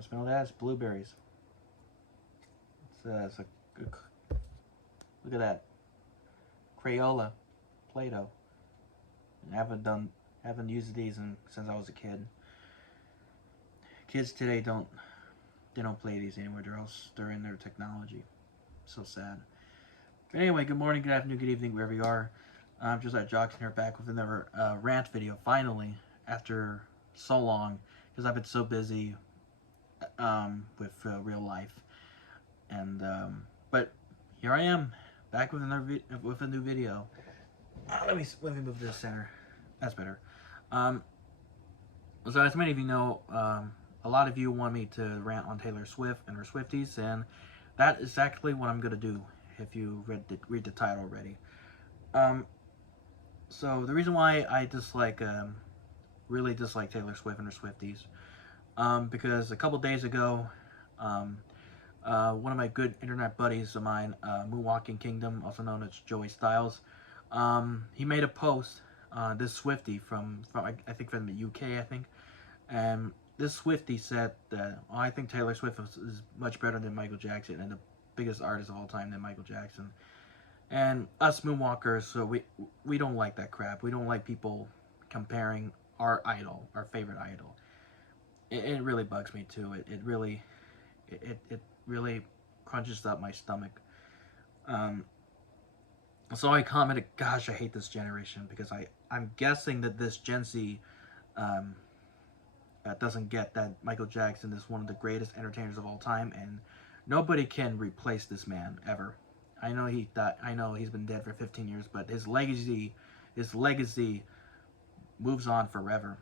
Smell that? It's blueberries. It's a good, look at that. Crayola, Play-Doh. Haven't used these since I was a kid. Kids today don't play these anymore. They're in their technology. So sad. But anyway, good morning, good afternoon, good evening, wherever you are. I'm just at Jackson here, back with another rant video. Finally, after so long, because I've been so busy with real life, and but here I am, back with with a new video. Let me move to the center. That's better. So as many of you know, a lot of you want me to rant on Taylor Swift and her Swifties, and that is exactly what I'm gonna do. If you read the title already. So the reason why I really dislike Taylor Swift and her Swifties, because a couple days ago, one of my good internet buddies of mine, Moonwalking Kingdom, also known as Joey Styles, he made a post. This Swiftie from I think from the UK, I think, and this Swiftie said that, oh, I think Taylor Swift is much better than Michael Jackson and the biggest artist of all time than Michael Jackson. And us moonwalkers, so we don't like that crap. We don't like people comparing our idol, our favorite idol. It really bugs me too. It really crunches up my stomach. So I commented, gosh, I hate this generation, because I'm guessing that this Gen Z doesn't get that Michael Jackson is one of the greatest entertainers of all time, and nobody can replace this man ever. I know he's been dead for 15 years, but his legacy moves on forever,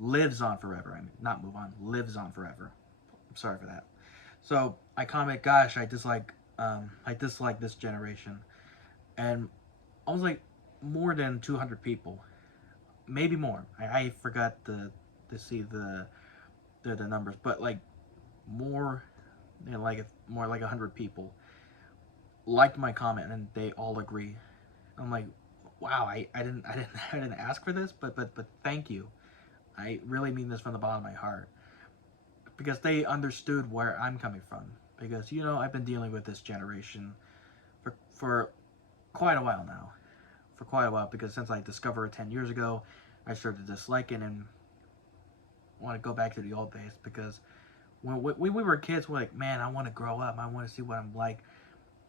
lives on forever. I mean, not move on, lives on forever. I'm sorry for that. So I comment, gosh, I dislike this generation, and I was like, more than 200 people, maybe more. I forgot to see the numbers, but like more, more like 100 people liked my comment, and they all agree. I'm like, wow, I didn't ask for this, but thank you. I really mean this from the bottom of my heart, because they understood where I'm coming from. Because I've been dealing with this generation for quite a while now, because since I discovered it 10 years ago, I started to dislike it and want to go back to the old days. Because when we were kids, we're like, man, I want to grow up. I want to see what I'm like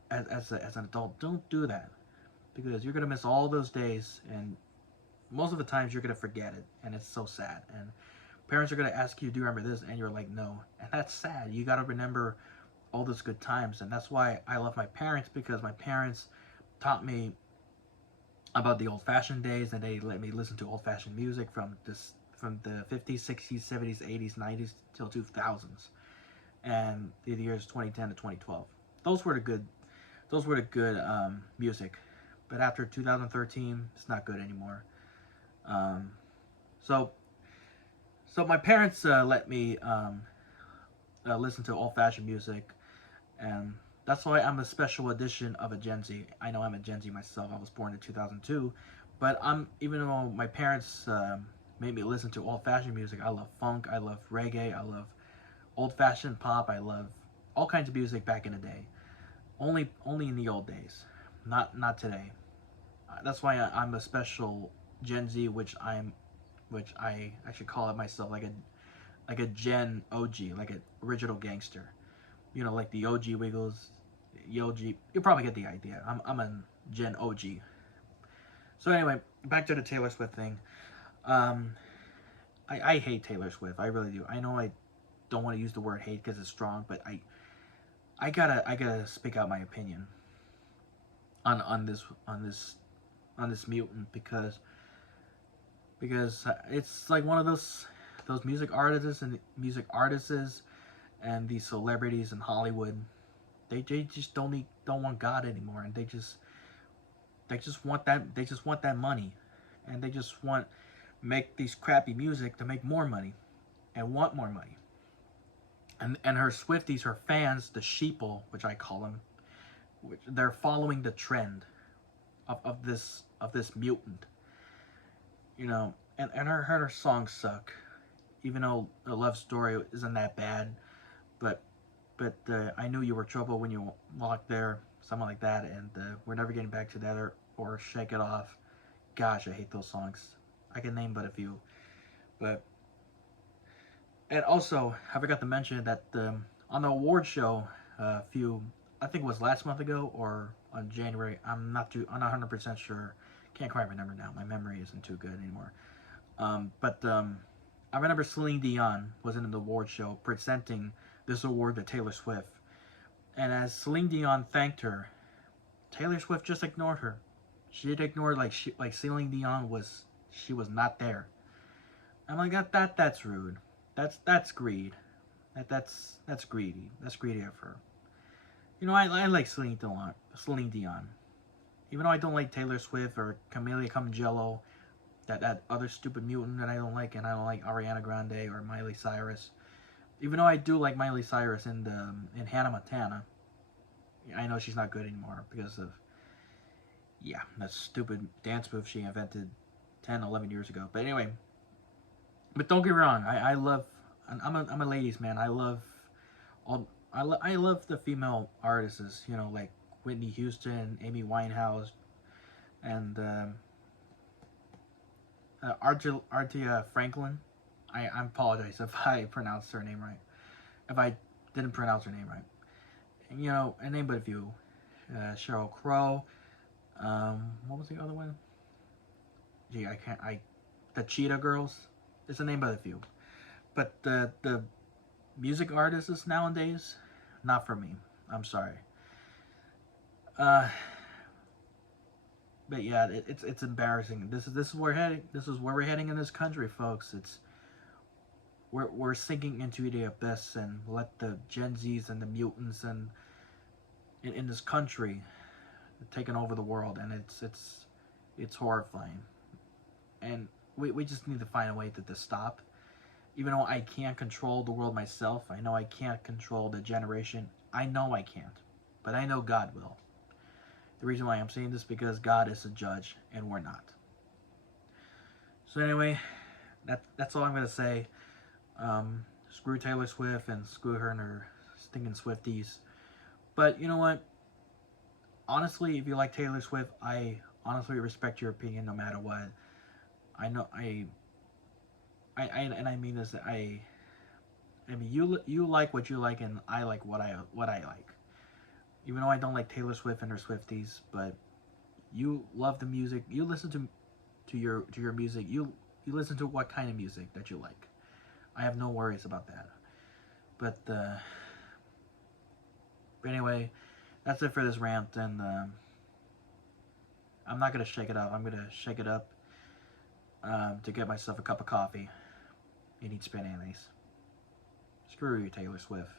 as an adult. Don't do that, because you're gonna miss all those days, and most of the times you're gonna forget it, and it's so sad. And parents are gonna ask you, do you remember this? And you're like, no. And that's sad. You gotta remember all those good times. And that's why I love my parents, because my parents taught me about the old-fashioned days, and they let me listen to old-fashioned music from the 50s, 60s, 70s, 80s, 90s till 2000s, and the years 2010 to 2012. Those were the good music. But after 2013, it's not good anymore. So my parents let me listen to old-fashioned music, and that's why I'm a special edition of a Gen Z. I know I'm a Gen Z myself. I was born in 2002, but even though my parents made me listen to old-fashioned music, I love funk, I love reggae, I love old-fashioned pop, I love all kinds of music back in the day. Only in the old days, not today. That's why I'm a special Gen Z, which I actually call it myself, like a Gen OG, like an original gangster. Like the OG Wiggles, the OG. You'll probably get the idea. I'm a Gen OG. So anyway, back to the Taylor Swift thing. I hate Taylor Swift. I really do. I know I don't want to use the word hate because it's strong, but I gotta speak out my opinion on this mutant, because it's like one of those music artists and these celebrities in Hollywood. They just don't want God anymore, and they just want that money, and they just make these crappy music to make more money and want more money. And her Swifties, her fans, the sheeple, which I call them, they're following the trend of this mutant. And her songs suck. even though a love story isn't that bad, but I knew you were trouble when you walked there, something like that, and we're never getting back together, or Shake It Off. Gosh, I hate those songs. I can name but a few, but and also I forgot to mention that on the award show a few, I think it was last month ago or on January. I'm not 100% sure. Can't quite remember now. My memory isn't too good anymore. But I remember Celine Dion was in the award show presenting this award to Taylor Swift, and as Celine Dion thanked her, Taylor Swift just ignored her. She did ignore like Celine Dion was she was not there. I'm like that's rude. That's greed. That's greedy. That's greedy of her. You know, I like Celine Dion. Celine Dion. Even though I don't like Taylor Swift or Camila Cabello, that other stupid mutant that I don't like, and I don't like Ariana Grande or Miley Cyrus. Even though I do like Miley Cyrus in Hannah Montana, I know she's not good anymore because of that stupid dance move she invented 10, 11 years ago. But anyway, but don't get me wrong, I love. I'm a ladies man. I love all. I love the female artists. You know, like Whitney Houston, Amy Winehouse, and Artia Franklin. I apologize if I pronounced her name right. If I didn't pronounce her name right. And, you know, and name but a few. Sheryl Crow. What was the other one? Gee, I can't. The Cheetah Girls. It's a name but a few. But the music artists nowadays, not for me. I'm sorry. Uh, but yeah, it's embarrassing. This is where we're heading. This is where we're heading in this country, folks. We're sinking into the abyss, and let the Gen Zs and the mutants and in this country taking over the world, and it's horrifying. And we just need to find a way to stop. Even though I can't control the world myself, I know I can't control the generation. I know I can't, but I know God will. The reason why I'm saying this is because God is a judge and we're not. So anyway, that's all I'm gonna say. Screw Taylor Swift and screw her and her stinking Swifties. But you know what? Honestly, if you like Taylor Swift, I honestly respect your opinion no matter what. I know and I mean this. I mean you like what you like, and I like what I like. Even though I don't like Taylor Swift and her Swifties, but you love the music. You listen to your music. You listen to what kind of music that you like. I have no worries about that. But anyway, that's it for this rant, and I'm not gonna shake it up. I'm gonna shake it up to get myself a cup of coffee and eat spin anise. Screw you, Taylor Swift.